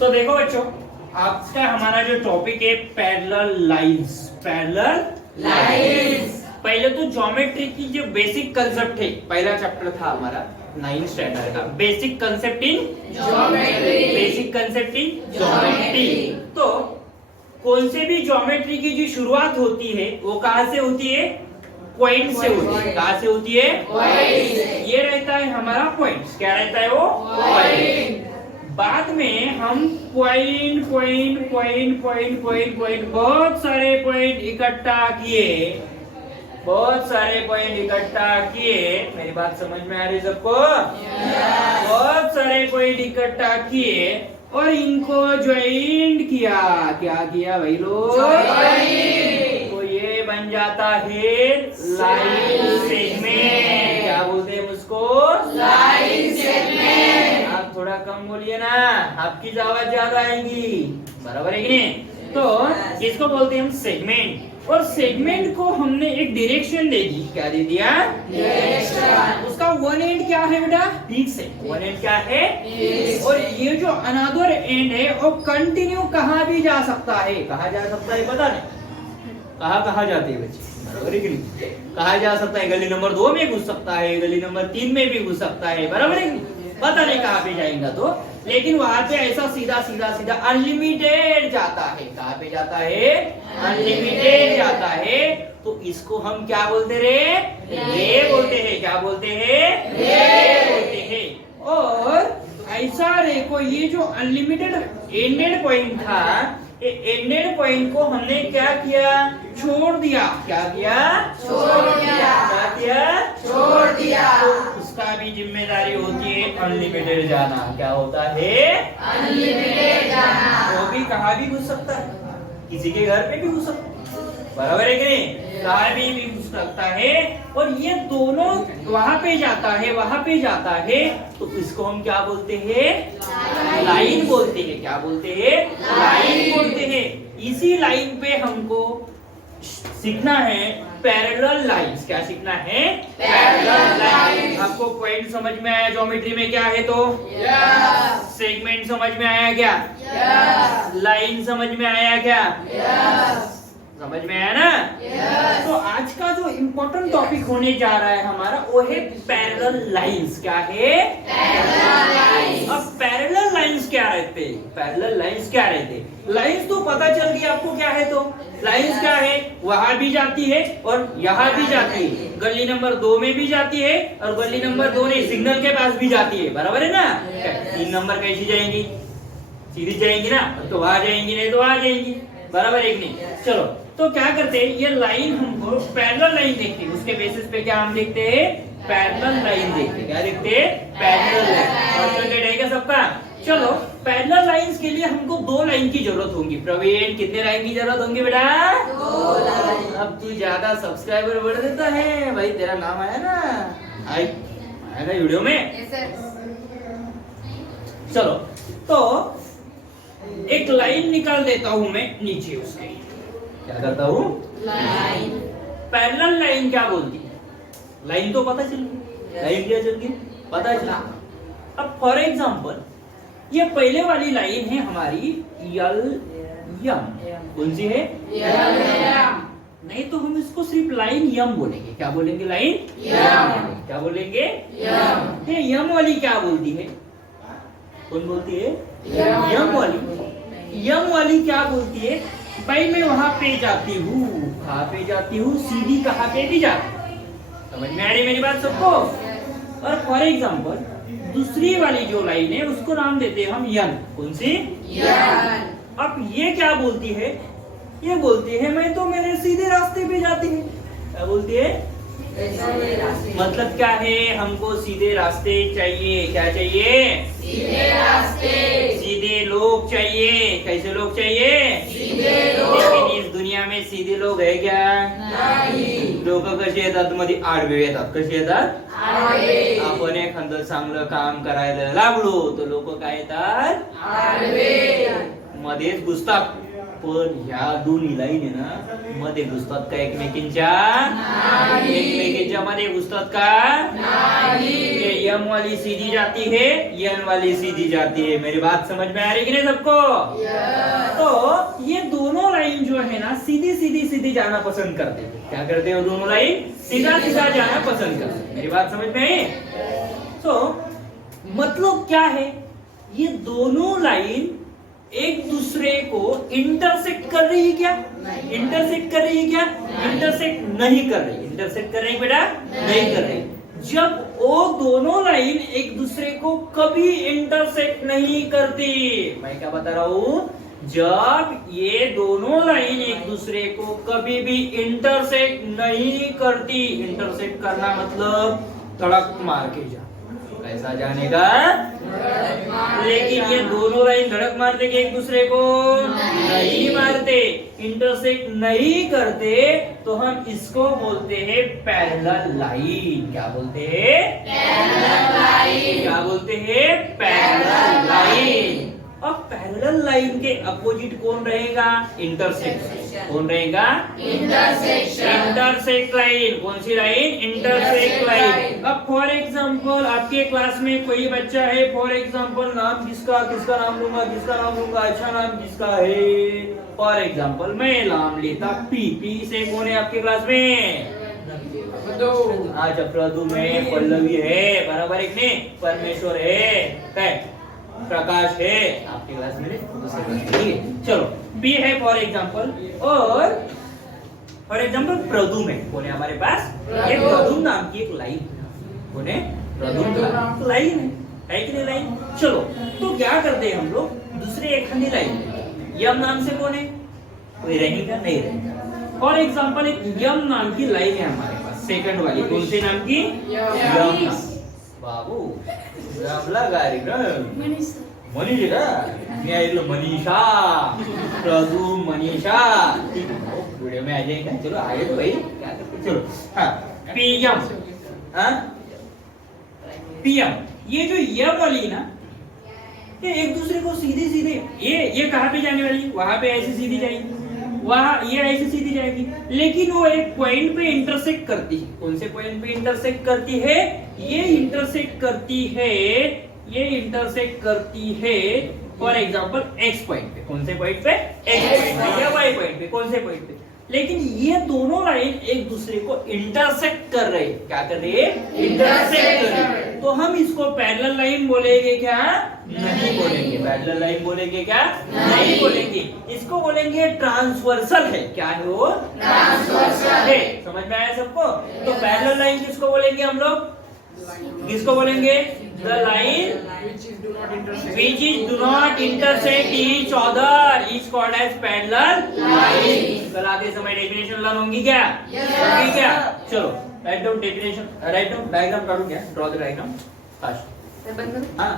तो देखो बच्चों, आज का हमारा जो टॉपिक है पैरेलल लाइंस। पैरेलल लाइंस पहले तो ज्योमेट्री की जो बेसिक कंसेप्ट है, पहला चैप्टर था हमारा 9th स्टैंडर्ड का, basic concept in geometry. Basic concept in geometry. तो कौन से भी ज्योमेट्री की जो शुरुआत होती है वो कहाँ से होती है? पॉइंट से होती है। कहाँ से होती है? पॉइंट। ये रहता है हमारा पॉइंट। क्या रहता है वो? पॉइंट। बाद में हम point point point point point point बहुत सारे पॉइंट इकट्ठा किए, बहुत सारे पॉइंट इकट्ठा किए। मेरी बात समझ में आ रही सबको? बहुत सारे पॉइंट इकट्ठा किए और इनको ज्वाइंट किया। क्या किया भाई लोग? तो ये बन जाता है लाइन सेगमेंट। क्या बोलते हैं उसको? Line segment. आप थोड़ा कम बोलिए ना, आपकी आवाज ज्यादा आएगी, बराबर है कि नहीं? तो इसको बोलते हैं हम सेगमेंट। और सेगमेंट को हमने एक डायरेक्शन दे दी। क्या दे दिया? डायरेक्शन। उसका वन एंड क्या है बेटा? फिक्स है। वन एंड क्या है? और ये जो अनदर एंड है वो कंटिन्यू कहाँ भी जा सकता है। कहाँ जा सकता है पता नहीं? कहाँ जाते हैं बच्चे? बराबर है कि नहीं? कहाँ जा सकता है? गली नंबर 2 में घुस सकता है, गली नंबर 3 में भी घुस सकता है, बराबर है कि नहीं? पता नहीं कहाँ पे जाएगा तो, लेकिन वहां पे ऐसा सीधा सीधा सीधा अनलिमिटेड जाता है। कहाँ पे जाता है? अनलिमिटेड जाता है। तो इसको हम क्या बोलते रे? रे बोलते हैं। क्या बोलते हैं? रे बोलते हैं। और ऐसा रे को, ये जो अनलिमिटेड एंडेड पॉइंट था, एंडेड पॉइंट को हमने क्या किया? छोड़ दिया। क्या किया? छोड़ दिया। क्या किया? छोड़ दिया। तो उसका भी जिम्मेदारी होती है अनलिमिटेड जाना। क्या होता है? अनलिमिटेड जाना। वो भी कहाँ भी घुस सकता है, किसी के घर पे भी घुस सकता है, बराबर है कि नहीं? कहाँ भी घुस सकता है। और ये दोनों वहां पे जाता है, वहां पे जाता है, तो इसको हम क्या बोलते हैं? लाइन बोलते हैं। क्या बोलते हैं? लाइन बोलते हैं। इसी लाइन पे हमको सीखना है पैरेलल लाइंस। क्या सीखना है? Parallel lines. आपको पॉइंट समझ में आया ज्योमेट्री में क्या है तो? यस। सेगमेंट समझ में आया क्या? यस। लाइन समझ में आया क्या? यस। समझ में आया ना? yes. तो आज का जो इम्पोर्टेंट टॉपिक होने जा रहा है हमारा वो है पैरेलल लाइंस। क्या है? Parallel lines. अब पैरेलल लाइंस क्या रहते? पैरेलल लाइंस क्या रहते? लाइंस तो पता चल गई आपको क्या है तो? लाइंस क्या है? वहां भी जाती है और यहाँ भी जाती है, गली नंबर 2 में भी जाती है और गली नंबर 2 नहीं, सिग्नल के पास भी जाती है, बराबर है ना? 3 नंबर कैसी जाएंगी? सीधी जाएंगी ना, तो वहां जाएंगी, नहीं तो वहां जाएंगी, बराबर है कि नहीं? चलो, तो क्या करते हैं, ये लाइन हमको पैरेलल लाइन देखते हैं, उसके बेसिस पे क्या हम देखते हैं? पैरेलल लाइन देखते हैं। क्या देखते हैं? Parallel line. रहेगा सबका? चलो, पैरेलल लाइंस के लिए हमको 2 लाइन की जरूरत होगी। प्रवीण, कितने लाइन की जरूरत होंगी बेटा? 2 लाइन। अब तू ज्यादा सब्सक्राइबर बढ़ देता है भाई, तेरा नाम आया ना, आया ना वीडियो में। चलो, तो एक लाइन निकाल देता हूं मैं नीचे उसके। क्या करता हूँ? लाइन। पैरेलल लाइन क्या बोलती है? लाइन तो पता चल गई, लाइन क्या चल गई, पता चला। अब फॉर एग्जांपल ये पहले वाली लाइन है हमारी यल यम। कौन सी है? यम। नहीं तो हम इसको सिर्फ लाइन यम बोलेंगे। क्या बोलेंगे? लाइन यम। क्या बोलेंगे? यम। ये यम वाली क्या बोलती है? कौन बोलती है? यम वाली। यम वाली क्या बोलती है? भाई मैं वहां पे जाती हूँ, कहाँ पे जाती हूँ? सीधी कहाँ पे भी जाती हूँ। समझ में आ रही मेरी बात सबको? और फॉर एग्जांपल दूसरी वाली जो लाइन है उसको नाम देते हैं हम यन। कौन सी? यन। अब ये क्या बोलती है? ये बोलती है मैं तो मेरे सीधे रास्ते पे जाती हूँ। क्या बोलती है? मतलब क्या है? हमको सीधे रास्ते चाहिए। क्या चाहिए? सीधे रास्ते। सीधे लोग चाहिए। कैसे लोग चाहिए? सीधे लोग। लेकिन इस दुनिया में सीधे लोग है क्या? नाही। लोक कशी येतात? मध्ये आडवे येतात. कशी येतात? आडवे. आपण एखादं चांगलं काम करायला लागलो तर लोक काय येतात? आडवे. मध्येच घुसतात. पण ह्या दोन्ही लाईन आहे ना मध्ये घुसतात का एकमेकींच्या? एकमेकींच्या मध्ये घुसतात का? ये एम वाली सीधी जाती है, एन वाली सीधी जाती है। मेरी बात समझ में आ रही कि नहीं सबको? तो ये दोनों लाइन जो है ना सीधी सीधी सीधी जाना पसंद करते हैं। क्या करते हैं दोनों लाइन? सीधा सीधा जाना पसंद करते हैं। मेरी बात समझ में आई? तो मतलब क्या है? ये दोनों लाइन एक दूसरे को इंटरसेक्ट कर रही है क्या? इंटरसेक्ट कर रही है क्या? इंटरसेक्ट नहीं कर रही। इंटरसेक्ट कर रही बेटा? नहीं कर रही। जब वो दोनों लाइन एक दूसरे को कभी इंटरसेक्ट नहीं करती। मैं क्या बता रहा हूं? जब ये दोनों लाइन एक दूसरे को कभी भी इंटरसेक्ट नहीं करती। इंटरसेक्ट करना मतलब धड़क मार के जा, कैसा जाने का? लेकिन ये दोनों लाइन धड़क मारते कि एक दूसरे को? नहीं मारते, इंटरसेक्ट नहीं करते। तो हम इसको बोलते हैं पैरेलल लाइन। क्या बोलते हैं? Parallel line. क्या बोलते हैं? Parallel line. अब पैरेलल लाइन के अपोजिट कौन रहेगा? इंटरसेक्ट। कौन रहेगा? इंटरसेक्शन। Intersect line. कौन सी लाइन? Intersect line. अब फॉर एग्जांपल आपके क्लास में कोई बच्चा है, फॉर एग्जांपल नाम किसका नाम लूंगा? किसका नाम लूंगा? अच्छा नाम किसका है? फॉर एग्जांपल मैं नाम लेता पी। पी से कौन है आपके क्लास में? अच्छा प्रदू में पल्लवी है, बराबर एक ने परमेश्वर है, प्रकाश है आपके क्लास में, दूसरे क्लास में। ठीक है, चलो बी है फॉर एग्जांपल। और फॉर एग्जांपल प्रदू में कौन है हमारे पास? एक प्रदू नाम की एक लाइन। कौन है? प्रदू लाइन है कि नहीं लाइन? चलो तो क्या करते हैं हम लोग? दूसरे एक खंडी लाइन यम नाम से कौन है? कोई रहेगा? नहीं रहेगा। फॉर एग्जांपल एक यम नाम की लाइन है हमारे पास, सेकंड वाली। कौन से नाम की? यम। बाबू मनीषा, मी ऐकलं मनीषा, प्रदू मनीषा। वीडियो में आ जाएगा। चलो आगे तो भाई क्या करते? चलो हाँ पीएम। हाँ पीएम, ये जो यम वाली ना ये एक दूसरे को सीधे सीधे ये कहाँ पे जाने वाली? वहां पे ऐसे सीधी जाएगी, वहां ये ऐसे सीधी जाएगी, लेकिन वो एक पॉइंट पे इंटरसेक्ट करती है। कौन से पॉइंट पे इंटरसेक्ट करती है? ये इंटरसेक्ट करती है, ये इंटरसेक्ट करती है फॉर एग्जांपल एक्स पॉइंट पे। कौन से पॉइंट पे? एक्स पॉइंट पे या वाई पॉइंट पे, कौन से पॉइंट पे? लेकिन ये दोनों लाइन एक दूसरे को इंटरसेक्ट कर रहे। क्या कर रही है? इंटरसेक्ट कर रही। तो हम इसको पैरेलल लाइन बोलेंगे क्या? नहीं बोलेंगे। पैरेलल लाइन बोलेंगे क्या? नहीं बोलेंगे। इसको बोलेंगे ट्रांसवर्सल है। क्या है वो? ट्रांसवर्सल है। समझ में आया सबको? तो पैरेलल लाइन किसको बोलेंगे हम लोग? किसको बोलेंगे? The line which is do not intersect each other is called as parallel line। कल आते समय डेफिनेशन लर्न होंगी क्या? होंगी क्या? चलो write down definition, write down diagram काटूं क्या? Draw the diagram fast. हाँ